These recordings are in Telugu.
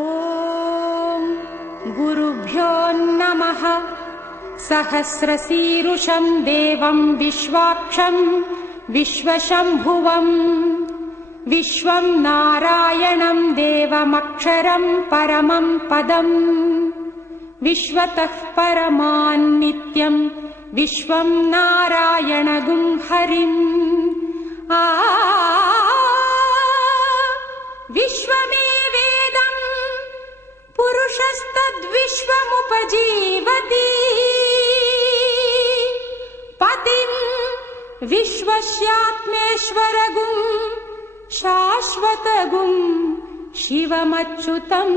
ఓం గురుభ్యో నమః. సహస్రశీరుషం దేవం విశ్వాక్షం విశ్వశంభువం విశ్వం నారాయణం దేవమక్షరం పరమం పదం విశ్వతః పరమాన్ నిత్యం విశ్వం నారాయణగుం హరిం. విశ్వమేవేదం పురుషస్తద్విశ్వముపజీవతి పతిం విశ్వస్యాత్మేశ్వరగుం శాశ్వతగుం శివమచ్యుతం.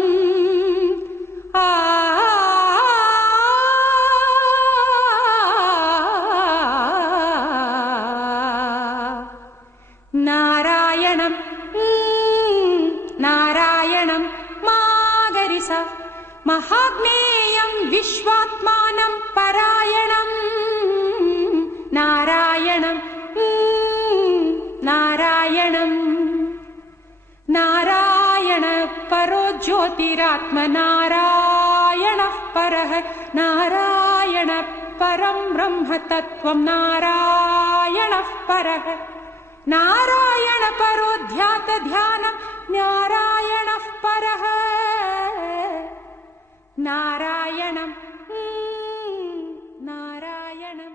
నారాయణం నారాయణం మాగరిస మహాజ్ఞేయం విశ్వాత్మానం పరాయణం. నారాయణం నారాయణం నారాయణ పరో జ్యోతిరాత్మ నారాయణ పరః నారాయణ పరం బ్రహ్మ తత్వం నారాయణ పరః నారాయణ పరో ధ్యాత ధ్యానం నారాయణ పరః. నారాయణం నారాయణం.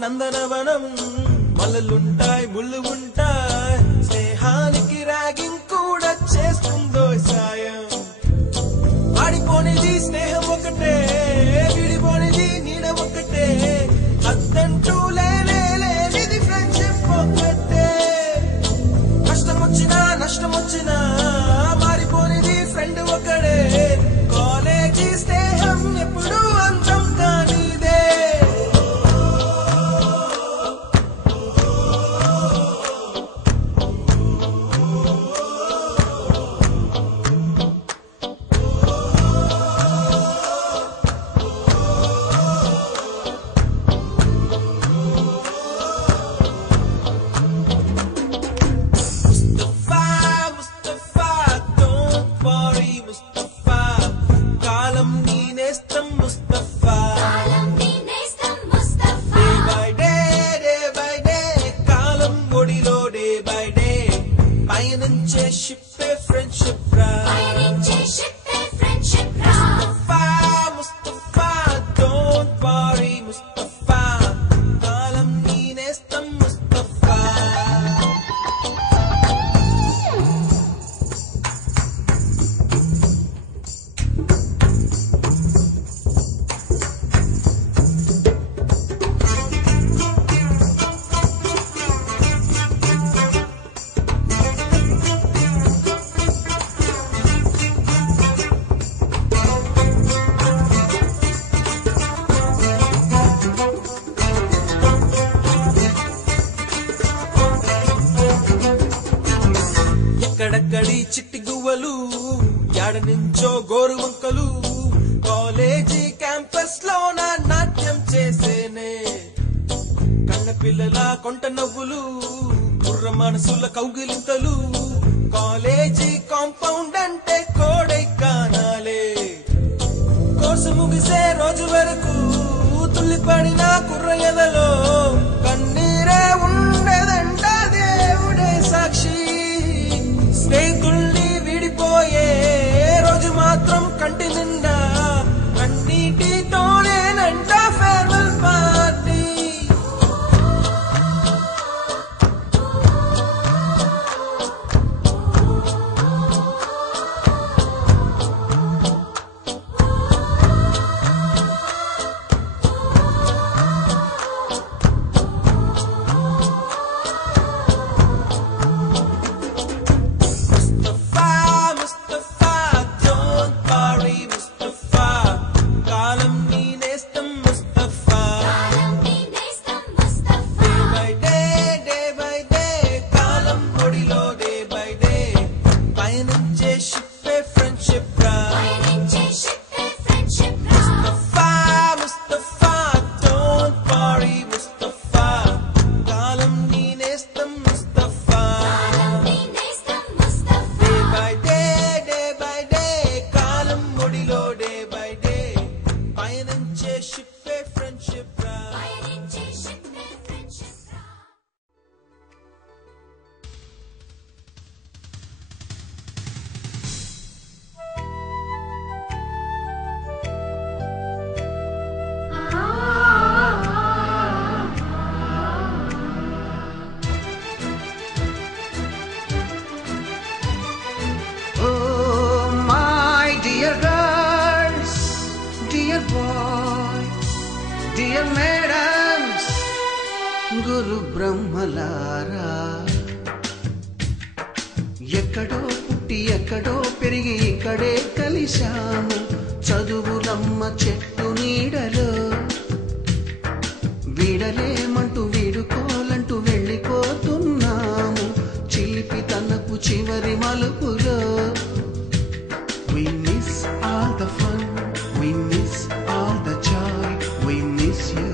నందనవనం మల్లలుంటాయి ముళ్ళు ఉంటాయి స్నేహానికి ర్యాగింగ్ కూడా చేస్తుందో సాయం. ఆడిపోనిది స్నేహం ఒకటే విడిపోనిది నీడ ఒకటే అద్దంటూ లేనిది ఫ్రెండ్షిప్ ఒకటే. కష్టం వచ్చినా నష్టం వచ్చినా మారిపోనిది ఫ్రెండ్ ఒకడే. కాలేజీ స్నేహం ఎప్పుడు అంతం కానిదే. పయనించే షిప్పే ఫ్రెండ్షిప్ రా ముస్తఫా ముస్తఫా డోంట్ వరీ ముస్తఫా కాలం నీ నేస్తం ముస్తఫా ఎక్కడక్కడి చిట్టి గువ్వలు యాడ నుంచో గోరు వంకలు కాలేజీ క్యాంపస్ లో నా నాట్యం చేసేనే కన్న పిల్లల కొంట నవ్వులు కుర్ర మనసుల కౌగిలింతలు కాలేజీ కాంపౌండ్ అంటే కోడై కానాలే కోర్సు ముగిసే రోజు వరకు తుల్లిపడిన కుర్ర ఎదలో కన్నీరే ఉండదంట దేవుడే సాక్షి స్నేహితుల్ని విడిపోయే రోజు మాత్రం కంటి నిండా కన్నీటితోనేనంట ఫేర్వెల్ పార్టీ గురు బ్రహ్మలారా ఎక్కడో పుట్టి ఎక్కడో పెరిగి ఇక్కడే కలిశాము చదువులమ్మ చెట్టు నీడలో వీడలేమంటూ వీడుకోలంటూ వెళ్ళిపోతున్నాము చిలిపి తనపు చివరి మలుపులో We miss all the fun, we miss all the joy, we miss you.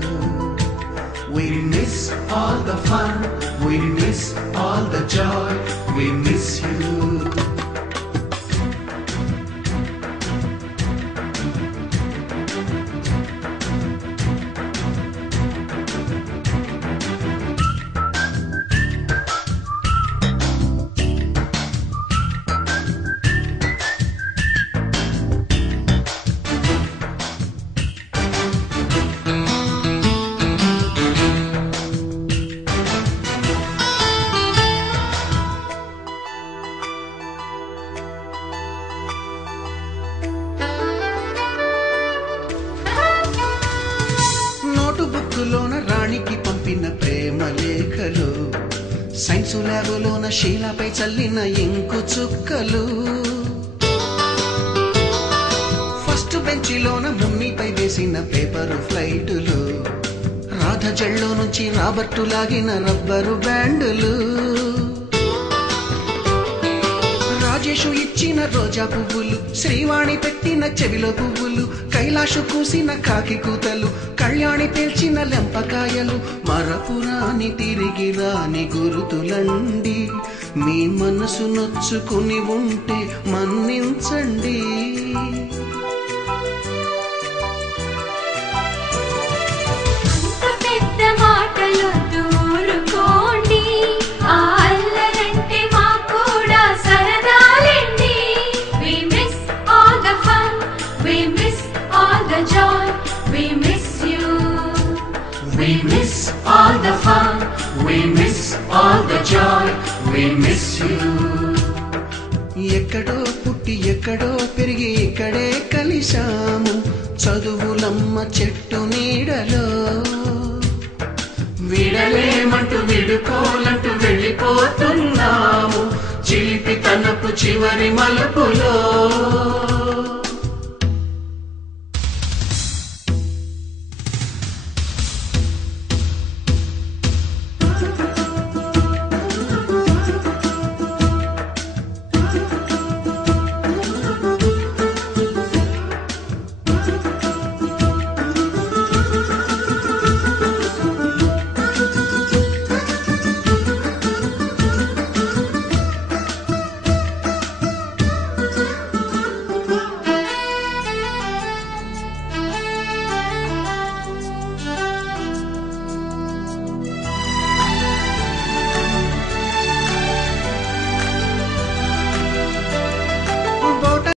We miss all the fun, we miss all the joy, we miss you. బుక్కులోన రాణికి పంపిన ప్రేమ లేఖలు సైన్సు ల్యాబులోన శీలాపై చల్లిన ఇంకు చుక్కలు ఫస్ట్ బెంచిలోన మున్నిపై వేసిన పేపరు ఫ్లైటులు రాధ జల్లో నుంచి రాబర్టు లాగిన రబ్బరు బ్యాండులు రాజేషు ఇచ్చిన రోజా పువ్వులు శ్రీవాణి పెట్టిన చెవిలో పువ్వులు కైలాషు కూసిన కాకి కూతలు కళ్యాణి పేల్చిన లెంపకాయలు మరపురాని తిరిగి రాని గురుతులండి మీ మనసు నొచ్చుకుని ఉంటే మన్నించండి మాటలు దూరుకోండి ఆ అల్లరంటే మా కూడా all the joy, we miss you. ఎక్కడో పుట్టి ఎక్కడో పెరిగి ఇక్కడే కలిశాము చదువులమ్మ చెట్టు నీడలో విడలేమంటూ విడుకోలంటూ వెళ్ళిపోతున్నాము చిలిపి తనపు చివరి మలుపులో